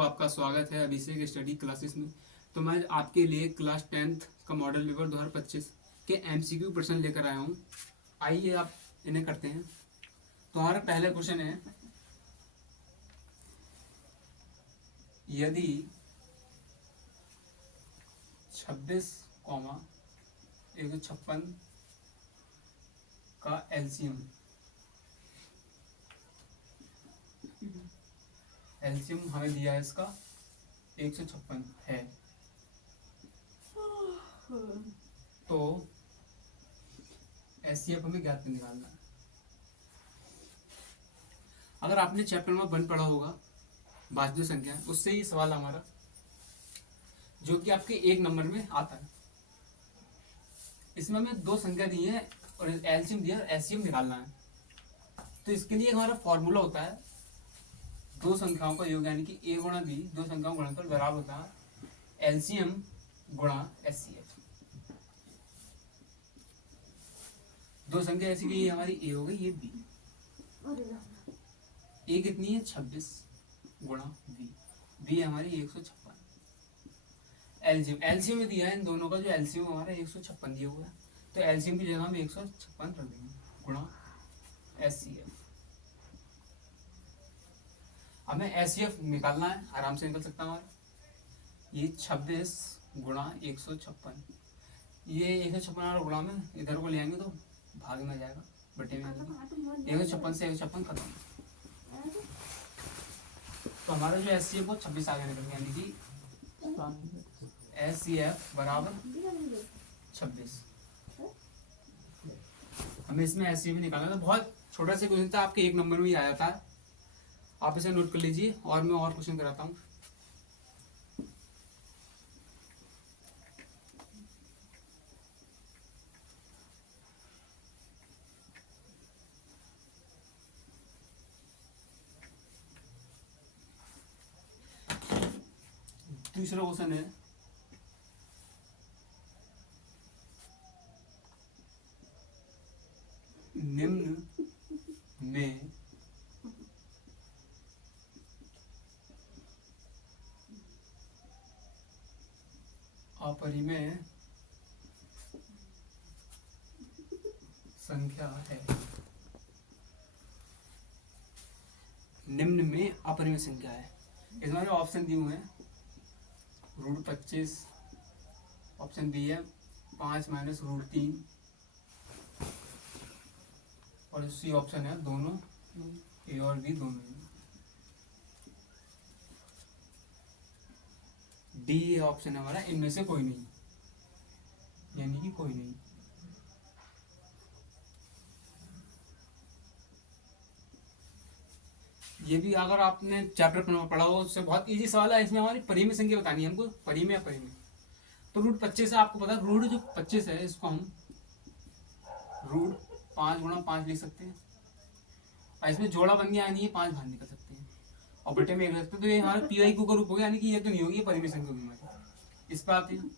आपका स्वागत है अभिषेक स्टडी क्लासेस में। तो मैं आपके लिए क्लास 10th का मॉडल पेपर 2025 के एमसीक्यू प्रश्न लेकर आया हूँ। आइए आप इन्हें करते हैं। तो हमारा पहला क्वेश्चन है, यदि 26,156 का एलसीएम हमें दिया है, इसका 156 है, तो एचसीएफ हमें ज्ञात निकालना है। अगर आपने चैप्टर नंबर 1 पढ़ा होगा वास्तविक संख्या, उससे ही सवाल हमारा जो कि आपके 1 नंबर में आता है। इसमें हमें 2 संख्या दी है और एलसीएम दिया और एचसीएफ निकालना है। तो इसके लिए हमारा फॉर्मूला होता है, 2 संख्याओं का योग यानी कि ए गुणा बी, 2 संख्याओं का गुणनफल बराबर होता है एलसीएम गुणा एचसीएफ। 2 संख्या ऐसी कि ये हमारी ए हो गई, ये बी। ए कितनी है 26 गुणा बी, बी हमारी 156। एलसीएम में दिया है इन दोनों का, जो एलसीएम हमारा 156 दिया हुआ है, तो एलसीएम की जगह हम 156 रख देंगे गुणा एचसीएफ। हमें एचसीएफ निकालना है, आराम से निकल सकता है हमारा। ये 26 गुणा 156, ये 156 गुणा में इधर को ले आएंगे तो भाग में आ जाएगा, बटे में 156 से 156 खत्म। तो हमारा जो एचसीएफ वो 26 आगे निकल गया, यानी कि एचसीएफ बराबर 26। हमें इसमें एचसीएफ निकालना था। बहुत छोटा सा क्वेश्चन था, आपके 1 नंबर में ही आया था। आप इसे नोट कर लीजिए और मैं और क्वेश्चन कराता हूँ। दूसरा क्वेश्चन है, निम्न में अपरिमेय संख्या है। निम्न में अपरिमेय संख्या है, इसमें ऑप्शन दिए हुए हैं √25, ऑप्शन बी है 5 - √3, और सी ऑप्शन है दोनों, ए और बी दोनों। डी ऑप्शन है हमारा इनमें से कोई नहीं, यानी कि कोई नहीं। ये भी अगर आपने चैप्टर पढ़ा हो, उससे बहुत इजी सवाल है। इसमें हमारी परिमेय संख्या बतानी है हमको, परिमेय अपरिमेय। तो √25 है, आपको पता है रूट जो 25 है, इसको हम √5 गुणा 5 लिख सकते हैं, और इसमें जोड़ा बन गया यानी ये 5 बाहर निकल सकते हैं, और बटे में 1 रखते हैं, तो ये हमारा पीआई का रूप हो गया, यानी कि ये तो नहीं होगी, ये परिमेय संख्या होगी हमारी। इस पर आते हैं।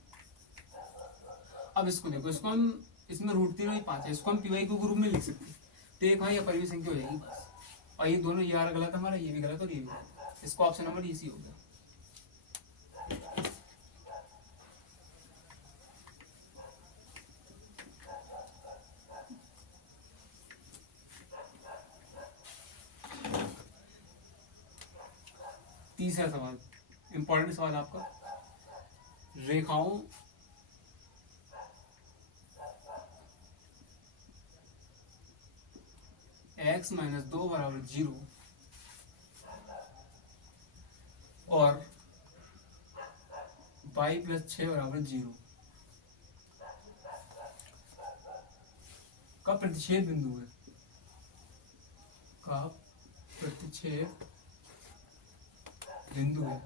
अब इसको देखो, इसको हम इसमें √3 और 5 है, इसको हम पीआई के रूप में लिख सकते हैं, तो एक हमारी अपरिमेय संख्या हो जाएगी बस। और ये दोनों, ये वाला गलत हमारा, ये भी गलत और ये भी गलत, इसको ऑप्शन नंबर इसी हो गया। तीसरा सवाल, इंपॉर्टेंट सवाल आपका, रेखाओं x - 2 = 0 और y + 6 = 0 का प्रतिच्छेद बिंदु है, का प्रतिच्छेद बिंदु है।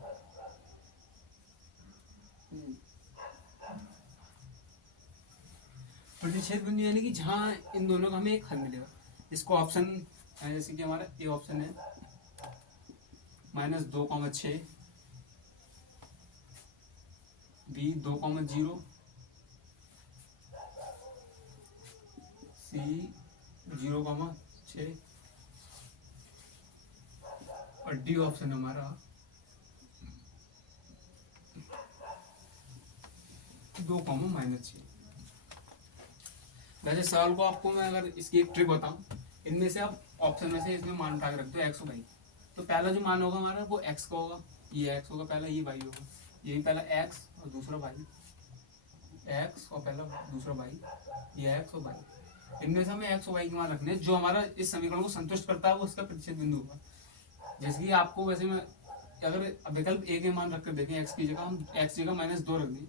प्रतिच्छेद बिंदु यानी कि जहां इन दोनों का हमें एक हल मिलेगा। इसको ऑप्शन है, जैसे कि हमारा ए ऑप्शन है -2,6, बी 2,0, सी 0,6, और डी ऑप्शन हमारा 2, -6। वैसे सवाल को आपको मैं अगर इसकी एक ट्रिक बताऊं, इनमें से आप ऑप्शन में से इसमें मान उठा के रख दो एक्स और वाई। तो पहला जो मान होगा हमारा वो एक्स का होगा, ये एक्स होगा पहला, ये वाई होगा, ये भी पहला एक्स और दूसरा वाई, एक्स और पहला दूसरा वाई, ये एक्स और वाई। इनमें से हमें एक्स और वाई के मान रखने हैं, जो हमारा इस समीकरण को संतुष्ट करता है वो इसका प्रतिशत बिंदु होगा। जैसे कि आपको वैसे में अगर विकल्प ए के मान रख कर देखें, एक्स की जगह हम एक्स जगह -2 रख दें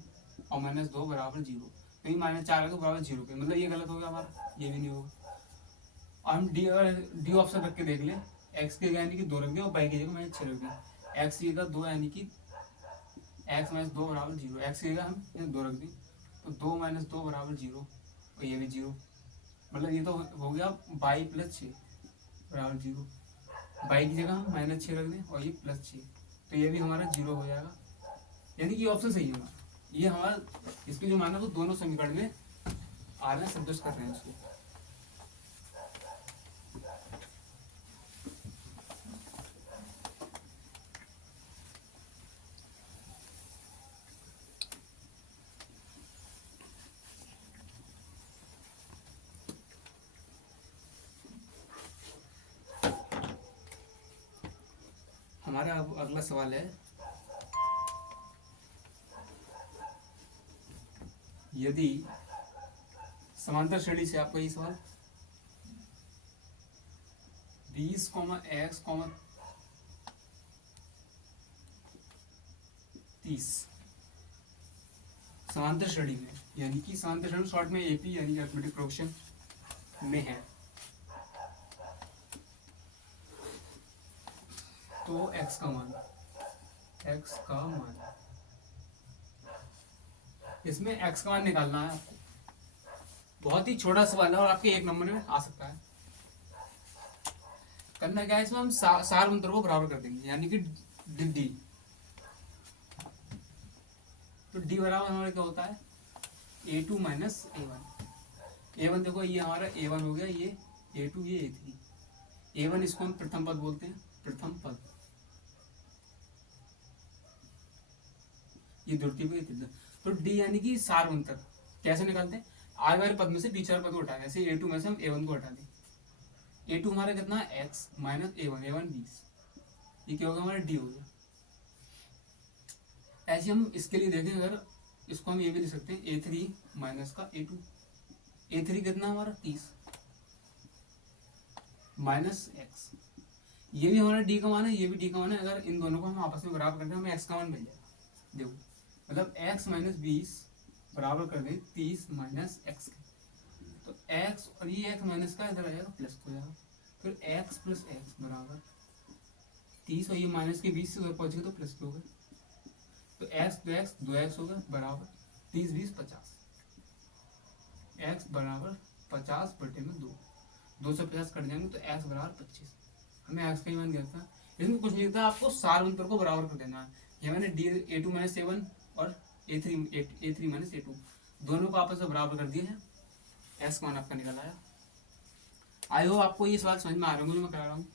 और -2 बराबर 0, तो ये -4 रख दो बराबर 0 के, मतलब ये गलत हो गया हमारा, ये भी नहीं होगा। और हम डी ऑप्शन रख के देख लें, एक्स की जगह यानी कि 2 रख दें और वाई की जगह -6 रख दें। एक्स की जगह 2 यानी कि एक्स -2 बराबर 0, एक्स की जगह हम 2 रख दें तो 2 - 2 बराबर 0 और ये भी 0, मतलब ये तो हो गया वाई + 6 बराबर 0। वाई की जगह हम -6 रख दें और ये +6, तो ये भी हमारा 0 हो जाएगा, यानी कि ऑप्शन सही है हमारा। ये हमारा इसके जो मान है वो दोनों समीकरण में आ रहे हैं, संतुष्ट कर रहे हैं इसको। हमारा अब अगला सवाल है, यदि समांतर श्रेणी से आपका ये सवाल 20, x, 30 समांतर श्रेणी में, यानी कि समांतर श्रेणी शॉर्ट में एपी यानी अरिथमेटिक प्रोग्रेशन में है, तो x का मान इसमें x का मान निकालना है आपको। बहुत ही छोटा सवाल है और आपके 1 नंबर में आ सकता है। करना क्या है, इसमें हम सार अंतर को बराबर कर देंगे, यानी कि डी। तो डी बराबर हमारा क्या होता है, a2 - a1। a1 देखो ये हमारा a1 हो गया, ये a2 ये a3। a1 इसको हम प्रथम पद बोलते हैं, प्रथम पद, ये द्वितीय पद। तो डी यानी कि सार अंतर कैसे निकालते हैं, आगे वाले पद में से बीच वाले पद को हटाए, ऐसे a2 में से हम a1 को हटा दें। a2 हमारा कितना है, x - a1 20, ये क्या होगा हमारा d हो गया। ऐसे हम इसके लिए देखें, अगर इसको हम ये भी लिख सकते हैं a3 माइनस का a2। a3 कितना हमारा 30 माइनस x, ये भी हमारा d का मान है, ये भी d का मान है। अगर इन दोनों को हम आपस में बराबर करते हैं हमें x का मान मिल जाएगा। देखो मतलब x - 20 बराबर कर दें 30 माइनस x, तो x और ये x माइनस का इधर आएगा प्लस हो जाएगा, फिर x + x बराबर 30 और ये माइनस के 20 से उधर पहुंच गए तो प्लस हो गए, तो x 2x होगा बराबर 30 20 50, x बराबर 50/2, 2 से 50 कट जाएंगे तो x बराबर 25। हमें x का ही मान गया था, इसमें कुछ नहीं था, आपको सार अंतर को बराबर कर देना है। ये मैंने a2 - a1 और a3 - a2 दोनों को आपस में बराबर कर दिए हैं, x मान आपका निकल आया। आई होप आपको ये सवाल समझ में आ रहा होगा जो मैं करा रहा हूँ।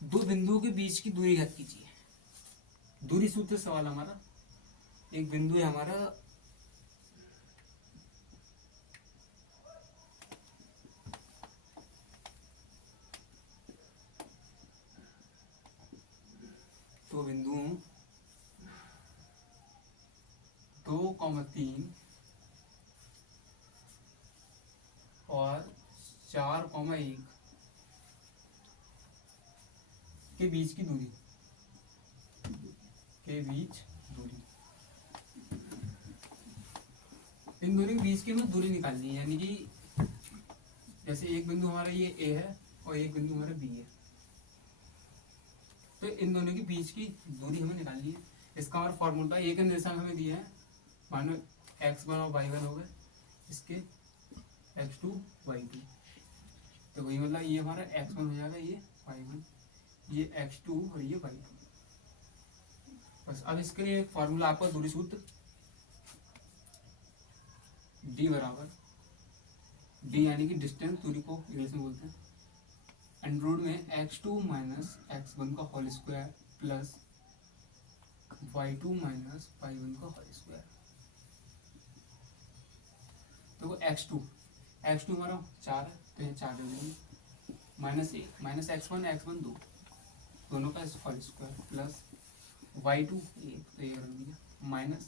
दो बिंदुओं के बीच की दूरी ज्ञात कीजिए। दूरी सूत्र सवाल हमारा, एक बिंदु है हमारा तो बिंदु 2, 3 और 4, 1 के बीच की दूरी, इन दोनों के बीच की हमें दूरी निकालनी है, यानी कि जैसे एक बिंदु हमारा ये A है और एक बिंदु हमारा B है, तो इन दोनों के बीच की दूरी हमें निकालनी है। इसका हमारा फॉर्मूला एक निर्देशांक हमें दिए हैं, मानो x1 और y1 हो गए, इसके x2 y2, तो वही मतलब ये हमारा x1 हो जाएगा, ये y1, ये x2 और ये y2। बस अब इसके लिए फॉर्मूला आपका दूरी सूत्र डी बराबर, डी यानी कि डिस्टेंस, दूरी को इंग्लिश में बोलते हैं, अंडर रूट में x2 माइनस x1 का whole square plus y2 minus y1 का होल स्क्वायर। देखो x2 हमारा 4 है तो ये 4 दे देंगे, माइनस 1 माइनस x1 2 दोनों का होल स्क्वायर प्लस y2 1 तो ये रख दिया, माइनस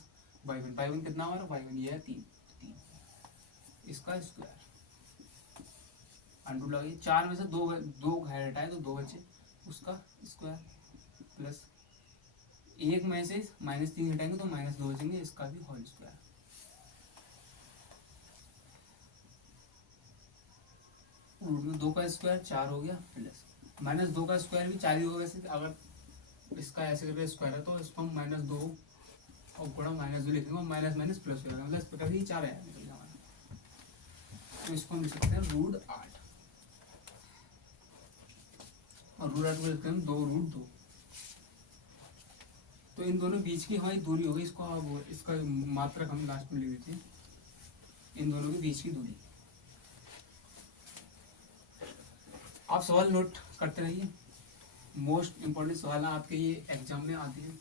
y1 कितना हमारा y1 ये है 3 इसका स्क्वायर, अंडर लगे 4 में से दो घर हटाए तो 2 बचे, उसका स्क्वायर प्लस 1 में से -3 हटाएंगे तो -2 बचेंगे, इसका भी होल स्क्वायर। रूट में 2 का स्क्वायर 4 हो गया प्लस -2 का स्क्वायर भी 4 ही होगा वैसे, अगर इसका ऐसे करके स्क्वायर है तो इसको हम -2 और गुणा -2 लिखेंगे, माइनस माइनस प्लस हो जाएगा, मतलब इस प्रकार ही 4 है निकल हमारा, तो इसको हम लिख सकते हैं √8 और √8 को लिखते हैं 2√2। तो इन दोनों बीच की हमारी दूरी होगी, इसको अब इसका मात्रक हम लास्ट में लिख देते हैं, इन दोनों के बीच की दूरी। आप सवाल नोट करते रहिए, मोस्ट इम्पोर्टेंट सवाल आपके ये एग्जाम में आते हैं।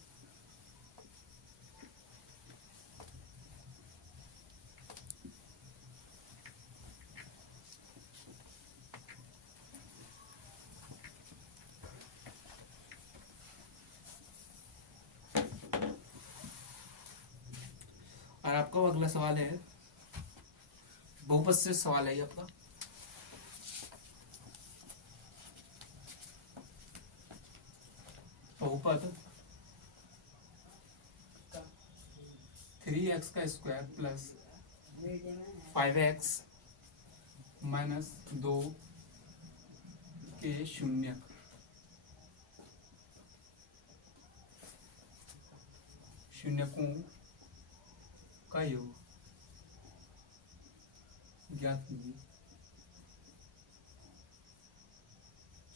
और आपका अगला सवाल है बहुपद से सवाल है ये आपका, बहुपद 3x का स्क्वायर प्लस 5x माइनस 2 के शून्यक शून्यकों का योग ज्ञात कीजिए।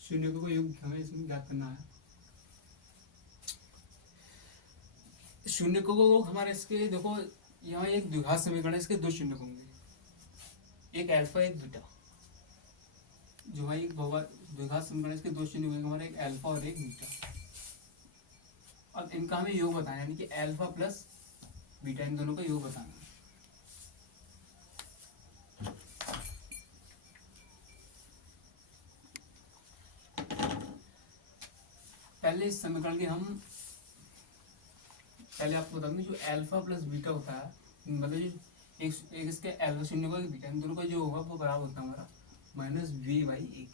शून्यकों का योग हमें इसमें ज्ञात करना है। शून्यकों को हमारे इसके देखो, यहाँ एक द्विघात समीकरण है, इसके 2 शून्यक होंगे, एक अल्फा एक बीटा। जो है एक द्विघात समीकरण है, इसके 2 शून्यक होंगे हमारे, एक अल्फा और एक बीटा। अब इनका हमें योग बताना है, यानी कि अल्फा प्लस बीटा इन दोनों का योग बताना है। पहले इस समीकरण के हम पहले आपको बता दें, जो अल्फा प्लस बीटा होता है, मतलब जो एक इसके अल्फा शून्य का बीटा, इन दोनों का जो होगा वो बराबर होता है हमारा -v/1।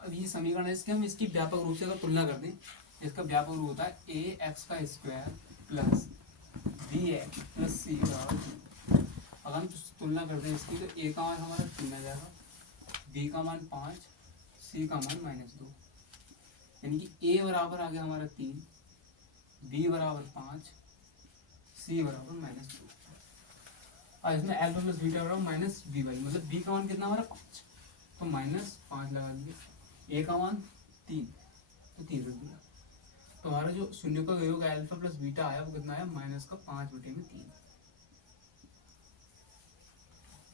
अब ये समीकरण है, इसके हम इसकी व्यापक रूप से अगर तुलना कर दें, इसका व्यापक रूप होता है ax² plus bx plus c। अगर हम तुलना करते हैं इसकी, तो a का मान हमारा 3 आ जाएगा, b का मान 5, c का मान -2, यानी कि a बराबर आ गया हमारा 3, b बराबर 5, c बराबर -2। और इसमें अल्फा प्लस बीटा बराबर -v/, मतलब b का मान कितना हमारा 5, तो -5 लगा दिए, a का मान 3 तो 3 रख दिया, तो हमारा जो शून्य का योग अल्फा प्लस बीटा आया वो कितना आया -5/3।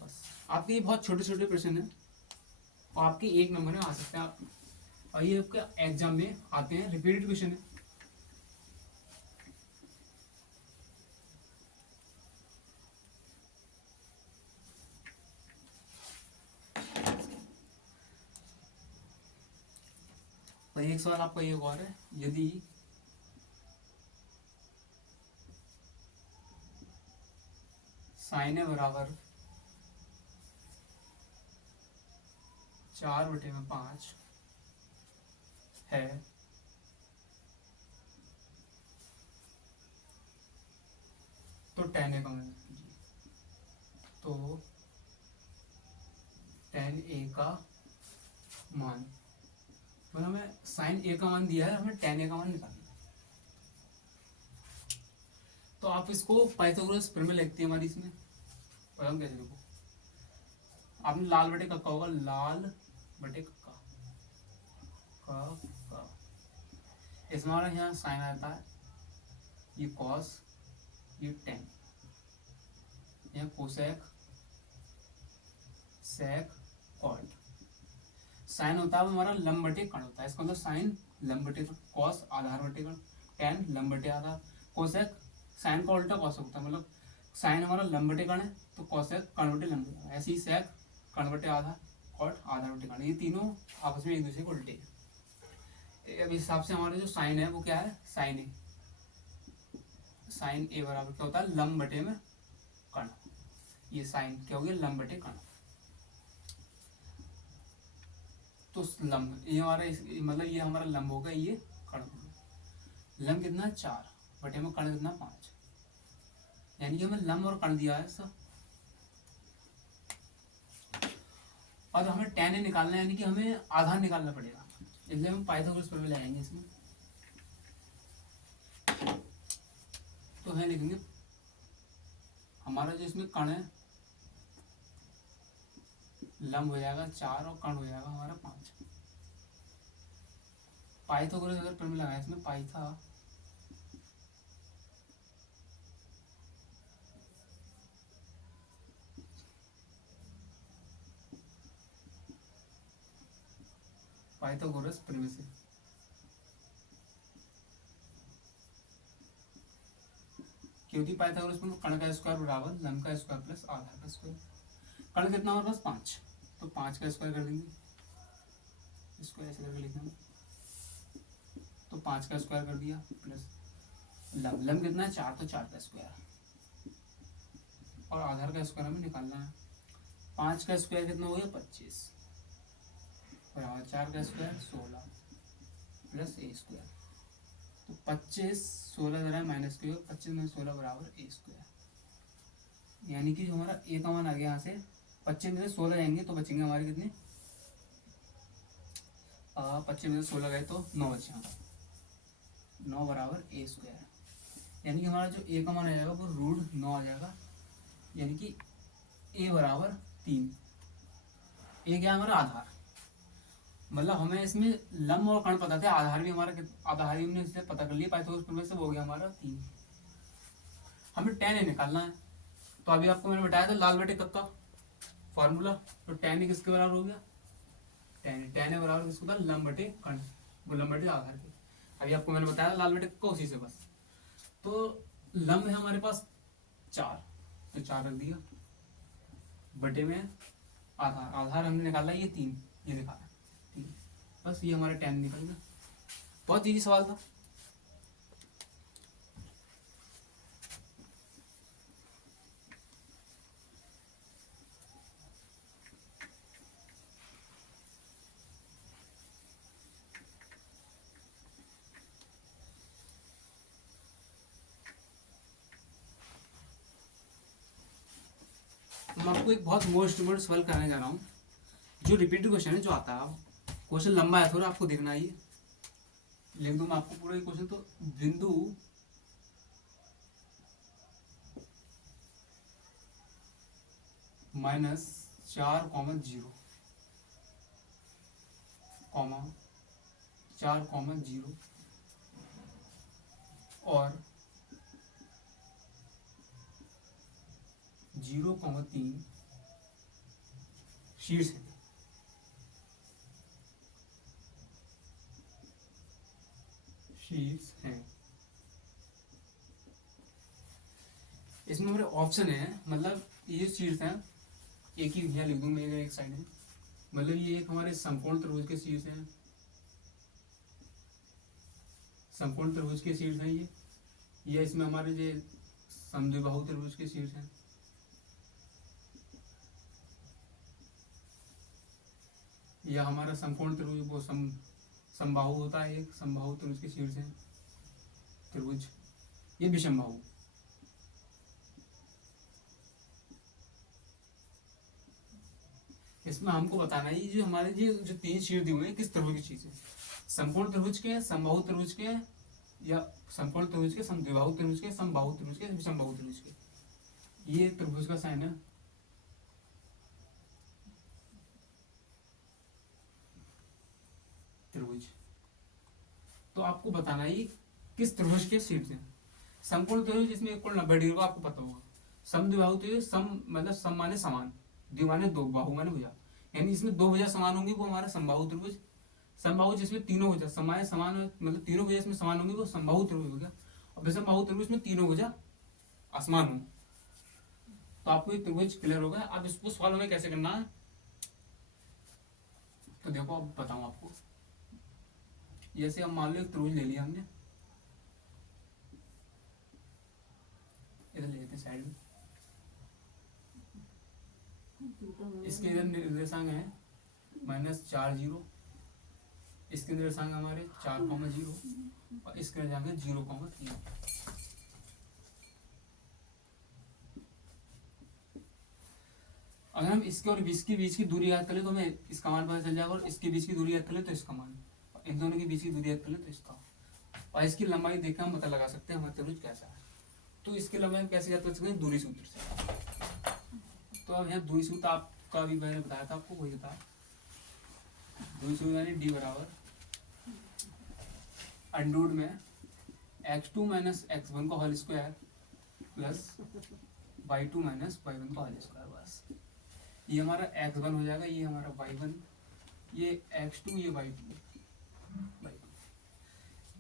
बस आपके ये बहुत छोटे छोटे प्रश्न है और आपके 1 नंबर में आ सकते हैं, और ये आपके एग्जाम में आते हैं, रिपीटेड क्वेश्चन है। और एक सवाल आपका ये और है, यदि साइन ए बराबर 4/5 है, तो tan ए का मान कीजिए। तो tan ए का मान, मतलब हमें साइन ए का मान दिया है, हमें tan ए का मान निकालना है। तो आप इसको पाइथागोरस प्रमेय लिखते हैं हमारी इसमें, और हम कैसे देखो, आपने लाल बटे कक्का होगा, लाल बटे कक्का का इसमें हमारा यहाँ साइन आता है, ये कॉस, ये टेन, या कोसेक सेक कॉट। साइन होता है हमारा लंब बटे कण होता है, इसका मतलब साइन लंब बटे कॉस आधार बटे कण, टेन लंब बटे आधार, कोसेक साइन का उल्टा कॉसेक होता है, मतलब साइन हमारा लंब बटे कण है तो कोसेक कण बटे लंब बटे, ऐसे ही सेक कण बटे आधार, कॉट आधार बटे कण, ये तीनों आपस में एक दूसरे को उल्टे हैं। अब इस हिसाब से हमारा जो साइन है वो क्या है, साइन ए, साइन ए बराबर क्या होता है लंब बटे में कण, ये साइन क्या हो गया लंब बटे कण। तो लंब ये हमारा मतलब ये हमारा लंब होगा, ये कण होगा। लंब कितना है 4 बटे में कण कितना 5, यानी कि हमें लंब और कण दिया है सब। और हमें tan a निकालना है, यानी कि हमें आधार निकालना पड़ेगा, इसलिए हम पाइथागोरस प्रमेय लगाएंगे इसमें। तो है लिखेंगे हमारा जो इसमें कण है लंब हो जाएगा 4 और कण हो जाएगा हमारा 5। पाइथागोरस अगर प्रमेय लगाए इसमें पाइथा पाइथागोरस प्रमेय से क्योंकि पाइथागोरस प्रमेय कण का स्क्वायर बराबर लंब का स्क्वायर प्लस आधार का स्क्वायर। कण कितना हमारे पास 5, तो 5 का स्क्वायर कर देंगे, स्क्वायर ऐसे करके लिख देंगे, तो 5 का स्क्वायर कर दिया प्लस लंब कितना है 4, तो 4 का स्क्वायर और आधार का स्क्वायर हमें निकालना है। 5 का स्क्वायर कितना हो गया 25 बराबर 4 का स्क्वायर 16 प्लस ए स्क्वायर, तो 25 16 जरा माइनस के 25 में 16 बराबर ए स्क्वायर, यानी कि जो हमारा ए का मान आ गया यहाँ से 25 में से 16 जाएंगे तो बचेंगे हमारे कितने 25 में से 16 गए तो 9 बचे, 9 बराबर ए स्क्वायर, यानी कि हमारा जो ए का मान आ जाएगा वो √9 आ जाएगा, यानी कि ए बराबर 3। ए क्या हमारा आधार, मतलब हमें इसमें लंब और कण पता थे, आधार भी हमारा आधार भी हमने इससे पता कर लिया पाइथागोरस प्रमेय से, वो हो गया हमारा 3। हमें tan a निकालना है, तो अभी आपको मैंने बताया था लाल बटे कब का फॉर्मूला, तो tan a किसके बराबर हो गया, tan a बराबर किसको था लंब बटे कण, वो लंब बटे आधार के। अभी आपको मैंने बताया लाल बटे को उसी से बस, तो लंब है हमारे पास 4, तो 4 रख दिया बटे में आधार, आधार हमने निकाला ये 3, ये दिखा है 3, बस ये हमारा tan निकल गया। बहुत इजी सवाल था। मैं आपको एक बहुत मोस्ट इम्पोर्टेंट सवाल कराने जा रहा हूँ, जो रिपीटेड क्वेश्चन है, जो आता है, क्वेश्चन लंबा है थोड़ा, आपको देखना ही लिख दूँ मैं आपको पूरा क्वेश्चन। तो बिंदु -4, 0, 4, 0 और 0,3 शीर्ष है। शीर्ष है, इसमें हमारे ऑप्शन है, मतलब ये शीर्ष है, एक ही यहाँ लिख दूँ मैं, एक साइड है, मतलब ये एक हमारे समकोण त्रिभुज के शीर्ष हैं, समकोण त्रिभुज के शीर्ष हैं ये इसमें हमारे जो समद्विबाहु त्रिभुज के शीर्ष हैं, यह हमारा समकोण त्रिभुज वो समबाहु होता है, एक समबाहु त्रिभुज के शीर्ष है त्रिभुज, ये विषमबाहु। इसमें हमको बताना है ये जो हमारे जो 3 शीर्ष दिए हुए हैं किस त्रिभुज की चीज है, समकोण त्रिभुज के, समबाहु त्रिभुज के, या समकोण त्रिभुज के, समद्विबाहु त्रिभुज के, समबाहु त्रिभुज के, विषमबाहु त्रिभुज के। ये त्रिभुज का साइन है, त्रिभुज। तो आपको बताना है ये किस त्रिभुज के शीर्ष है। समकोण त्रिभुज जिसमें एक कोण 90 डिग्री का आपको पता होगा, सम द्विबाहु तो ये सम मतलब सम माने समान, द्वि माने दो, बाहु माने भुजा, यानी इसमें दो भुजा समान होंगी वो हमारा समबाहु त्रिभुज। समबाहु जिसमें तीनों भुजा समाए समान मतलब तीनों भुजा इसमें समान होंगी वो समबाहु त्रिभुज हो गया। और विषमबाहु त्रिभुज में तीनों भुजा असमान हो, तो आपको ये त्रिभुज क्लियर होगा। अब इसको सॉल्व में कैसे करना है तो देखो अब बताऊं आपको। जैसे अब मान लो एक त्रिभुज ले लिया हमने, इधर ले लेते हैं साइड में, इसके इधर निर्देशांक है -4 0, इसके निर्देशांक हमारे 4,0 और इसके निर्देशांक है 0,3। अगर हम इसके और इसके बीच की दूरी याद करें तो हमें इसका मान पता चल जाएगा, और इसके बीच की दूरी याद करें तो इसका मान, इन दोनों के बीच की दूरी याद करें तो इसका, और इसकी लंबाई देखकर हम पता लगा सकते हैं हमारा त्रिभुज कैसा है। तो इसकी लंबाई हम कैसे याद कर सकते हैं, दूरी सूत्र से। तो अब यहाँ दूरी सूत्र आपका भी मैंने बताया था आपको, वही बताया। दूरी सूत्र यानी डी बराबर अंडर में x2 - x1 का whole square plus y2 - y1 का होल स्क्वायर। बस ये हमारा x1 हो जाएगा, ये हमारा y1, ये x2, ये y2,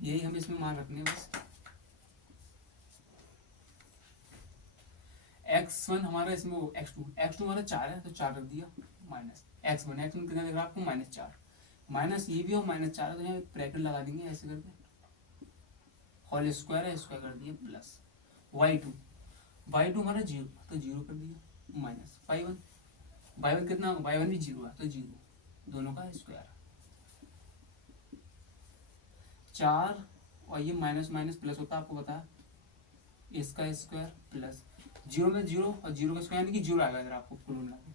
यही हम इसमें मान रखने हैं बस। x1 हमारा इसमें x2 हमारा 4 है तो 4 रख दिया, माइनस x1 कितना दिख रहा है आपको -4, माइनस ये भी और -4 है तो यहाँ ब्रैकेट लगा देंगे ऐसे करके, होल स्क्वायर है स्क्वायर कर दिया, प्लस y2 हमारा 0 तो 0 कर दिया, माइनस y1 कितना, y1 भी 0 है तो 0, दोनों का स्क्वायर, 4 और ये माइनस माइनस प्लस होता है आपको पता है, इसका स्क्वायर प्लस 0 में 0 और 0 का स्क्वायर यानी कि 0 आएगा इधर आपको कुल मिला के,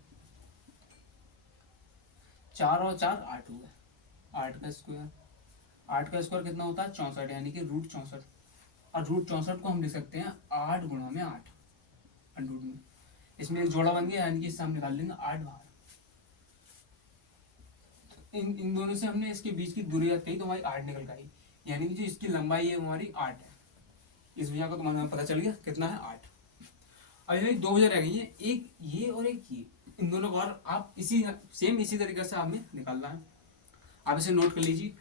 4 और 4 8 हो गए, 8 का स्क्वायर कितना होता है 64 यानी कि √64, और √64 को हम लिख सकते हैं 8 गुणा में 8 अंडर में, इसमें एक जोड़ा बन गया यानी कि इससे हम निकाल लेंगे 8 बाहर। तो इन दोनों से हमने इसके बीच की दूरी याद कही तो हमारी 8 निकल गई, यानी कि जो इसकी लंबाई है हमारी 8 है। इस भुजा का तुम्हारा पता चल गया कितना है 8। अब ये दो भुजा रह गई है, एक ये और एक ये, इन दोनों को और आप इसी तरीके से हमें निकालना है, आप इसे नोट कर लीजिए।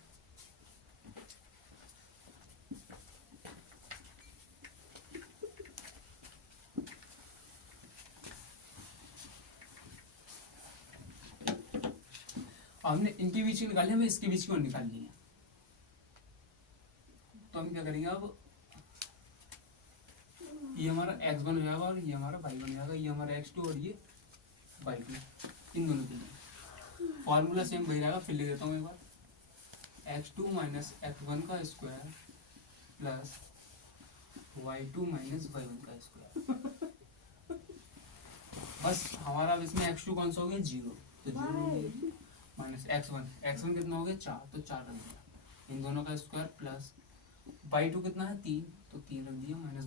हमने इनके बीच की निकाली, हमें इसके बीच की और निकालनी है, तो हम क्या करेंगे अब, ये हमारा x1 हो जाएगा और ये हमारा y1 हो जाएगा, ये हमारा x2 और ये y2, इन दोनों के लिए फॉर्मूला सेम वही रहेगा, फिर लिख देता हूँ एक बार, x2 - x1 का स्क्वायर प्लस y2 - y1 का स्क्वायर। बस हमारा अब इसमें x2 कौन सा हो गया 0, तो 0 माइनस x1 कितना हो गया 4 तो 4 रख दिया, इन दोनों का स्क्वायर प्लस y2 कितना है 3 तो 3 रख दिया, माइनस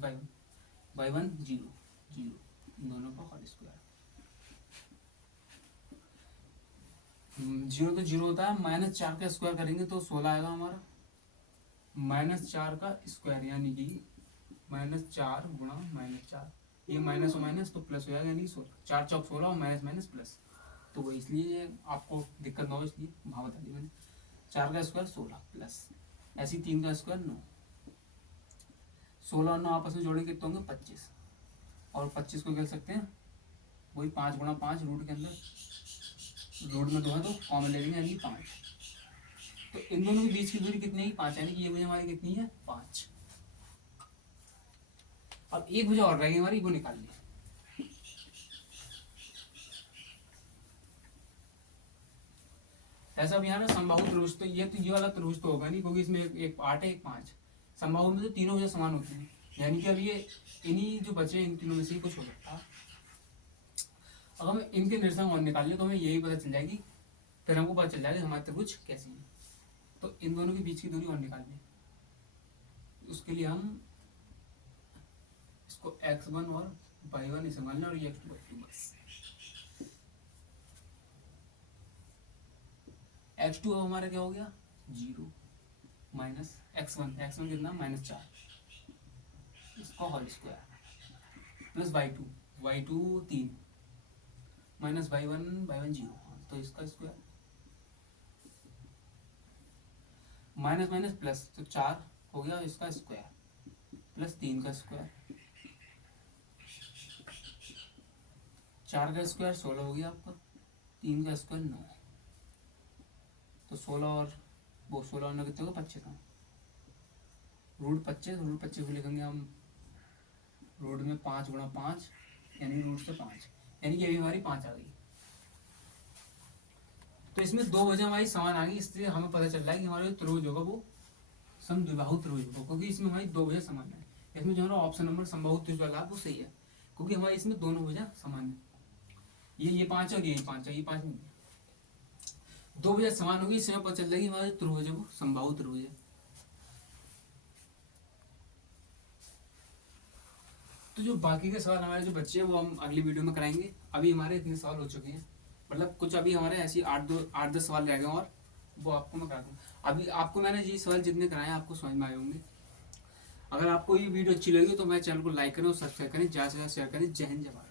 y1 0 इन दोनों का होल स्क्वायर, 0 तो 0 होता है, -4 का स्क्वायर करेंगे तो 16 आएगा हमारा, -4 का स्क्वायर यानी कि -4 गुणा -4, ये माइनस और माइनस तो प्लस हो जाएगा, यानी 16, 4 चौक 16 और माइनस माइनस प्लस, तो वो इसलिए आपको दिक्कत ना हो इसलिए वहाँ बता दी मैंने। 4 का स्क्वायर 16 प्लस ऐसी 3 का स्क्वायर 9, 16 और 9 आपस में जोड़ेंगे कितने होंगे 25, और 25 को खेल सकते हैं वही 5 गुणा 5 रूट के अंदर, रूट में 2 है तो कॉमन ले लेंगे यानी 5, तो इन दोनों के बीच की दूरी कितनी है 5, यानी कि ये भुजा हमारी कितनी है 5। अब एक भुजा और रहेगी हमारी, वो निकाल ली, ऐसा अब यहाँ ना समबाहु त्रिभुज, तो ये वाला त्रिभुज तो होगा नहीं क्योंकि इसमें एक 8 है एक 5, समबाहु में तो तीनों भुजा समान होती हैं, यानी कि अब ये इन्हीं जो बचे इन तीनों में से कुछ हो सकता है। अगर हम इनके निर्देशांक और निकाल लें तो हमें यही पता चल जाएगी, फिर हमको पता चल जाएगा हमारे त्रिभुज कैसी है। तो इन दोनों के बीच की दूरी और निकाल लें, उसके लिए हम इसको x1 और y1 इसे मान लें और ये x2 y2, बस x2 हमारा क्या हो गया 0 माइनस x1 कितना -4 इसका whole square plus y2 y2 3 minus y1 0, तो इसका स्क्वायर माइनस माइनस प्लस, तो 4 हो गया इसका स्क्वायर प्लस 3 का स्क्वायर, 4 का स्क्वायर 16 हो गया आपका, 3 का स्क्वायर 9, तो 16 और वो 16 और 9 कितने होगा 25 का रूट 25 को लिखेंगे हम रूट में 5 गुणा 5 यानी रूट से 5, यानी कि अभी हमारी 5 आ गई। तो इसमें दो वजह हमारी समान आ गई, इसलिए हमें पता चल रहा है कि हमारा जो त्रिभुज होगा वो समद्विबाहु त्रिभुज होगा, क्योंकि इसमें हमारी दो वजह समान है। इसमें जो हमारा ऑप्शन नंबर समबाहु त्रिभुज वाला वो सही है, क्योंकि हमारे इसमें दोनों वजह समान है। ये 5 और ये 5 है, ये 5 नहीं है, दो वजह समान होगी, इसमें पता चल रहा है कि हमारा जो त्रिभुज है वो समबाहु त्रिभुज है। तो जो बाकी के सवाल हमारे जो बच्चे हैं वो हम अगली वीडियो में कराएंगे। अभी हमारे इतने सवाल हो चुके हैं, मतलब कुछ अभी हमारे ऐसे 8-10 सवाल रह गए और वो आपको मैं करा दूँ। अभी आपको मैंने ये सवाल जितने कराए आपको समझ में आए होंगे। अगर आपको ये वीडियो अच्छी लगी तो मेरे चैनल को लाइक करें और सब्सक्राइब करें, ज़्यादा से ज़्यादा शेयर करें। जय हिंद जय भारत।